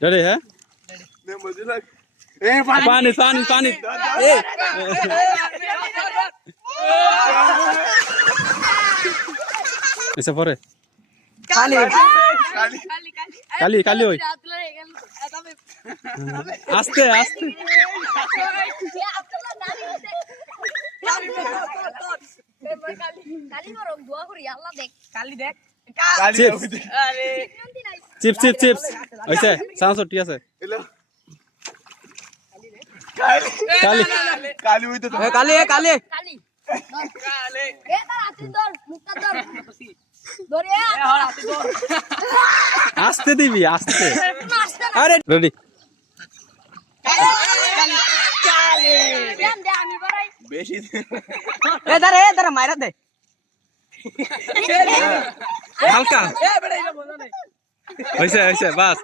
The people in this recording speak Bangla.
রেডি হ্যাঁ পানি পানি পানি এসে পরে কালি কালি কালি ওই আস্তে আস্তে চিপস চিপস চিপস হইছে সাউন্ড ঠিক আছে কালি কালি হইতো কালি কালি আস্তে দিবি আস্তে আরে রেডি বেশি এদারে মাইরা দে হালকা হইছে হইছে বাস